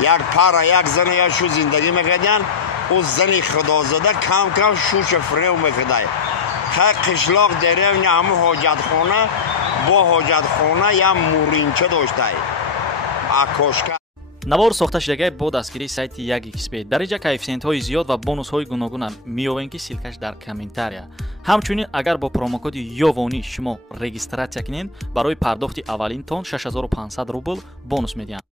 یک پاره یک زن یا شو زندگی میکردن او زنی خدازاده کم کم شوش فریو میکرده خیلی قشلاق داریم همه حاجت خونه با حاجت خونه یا مورینچه داشته اکاشکه навор сохта шудагии бо дастгирии сайти 1xbet дариҷа коэффициентҳои зиёд ва бонусҳои гуногуна меёбем ки силкаш дар комментария. ҳамчунин агар бо промокоди ёвонӣ шумо регистратсия кунед барои пардохти аввалинтон 6500 рубл бонус медиҳанд.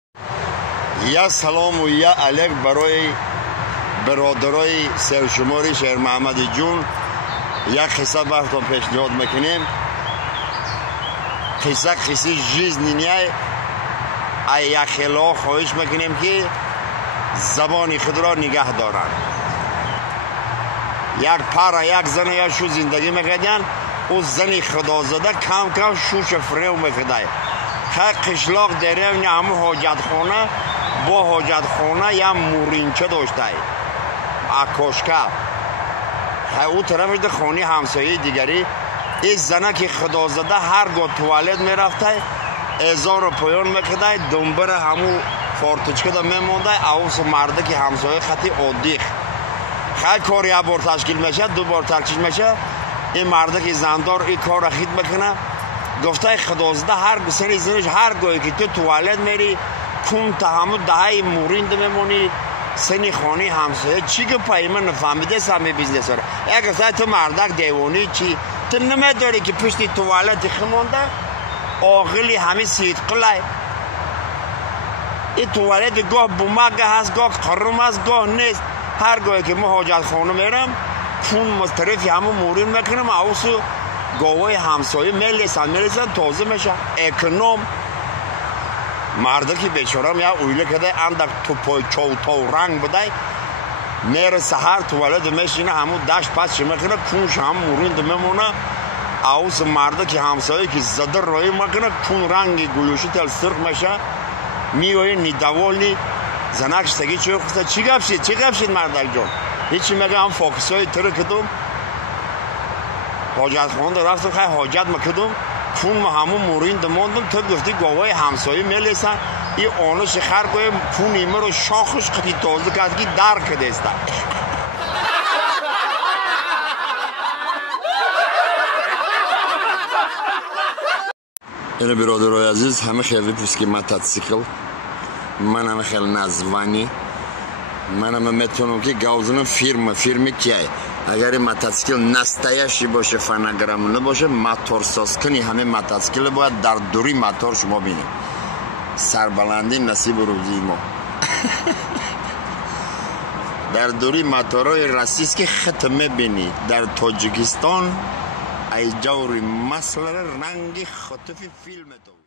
я салому я алек барои برادرای سرشماری شهر محمد جون یک قصه براتون پیشنهاد میکنیم. قصه جیز نینیه یک خیلی خواهش میکنیم که زبان خود را نگه دارن. یک پاره یک زن یا شو زندگی میکردن او زنی خدازاده کم کم شوش فریو میکرده خیلی قشلاق داریم همه حاجت خونه با حاجت خونه یا مورینچه داشته اکاشکه او طرف ده خانه همسایه دیگری این زنه که خدازاده هرگاه توالت میرفته ازار پایان میکرده دنبر همو فارتوچکه ده میمونده اوس مرده که همسایه خطی عادی خیلی کار یک بار تشکیل میشه دو بار تشکیل میشه این مرده که زندار این کار را خید میکنه گفته خدازاده هر سری زنش هرگاهی که تو توالت میری کون تا همو دهی مورینده میمونی سنی خانی همسایه چی که پایمه نفهمیده سمی بیزنس رو اگه سای تو مردک دیوانی چی تو نمیداری که پشتی توالت خمونده آقلی همه سید قلعه این توالت گاه بومک هست گاه قرم هست گاه نیست هر گاهی که ما حاجت خانه میرم کون مسترفی همو مورین میکنم اوسو گاوای همسایه میلیسن تازه میشه اکنوم مرده که بیچارم یا اویله کده اندک تو پای چوتاو رنگ بده میره سهر توالت میشینه همو دشت پس میکنه کونش هم مورین میمونه اوس مرده که همسایه که زده رای میکنه کون رنگ گلوشی تل سرخ میشه میوه نیدوالی زنک سگی چوی خوسته چی گپ شید مردک جان هیچی میگه هم فاکس های تره کدوم حاجت خانده رفتم خیلی حاجت مکدوم کون ما همون مورین دماندم تو گفتی گاوای همسایه میلیسن این آنش خرگاه کون ایمه رو شاخش خطی تازه کرد که در کده است این برادرای عزیز همه خیلی پوسکی متاتسیکل من همه خیلی نزوانی من همه میتونم که گوزنم فیرمی کیه اگر متاتسیکل نستایشی باشه فنگرام نباشه موتور ساز کنی همه متاتسیکل باید در دوری موتور شما بینید سربلندی نصیب روزی ما در دوری موتورهای رسیس که خط میبینی در تاجیکستان ای جوری مسئله رنگ خطوفی فیلم تو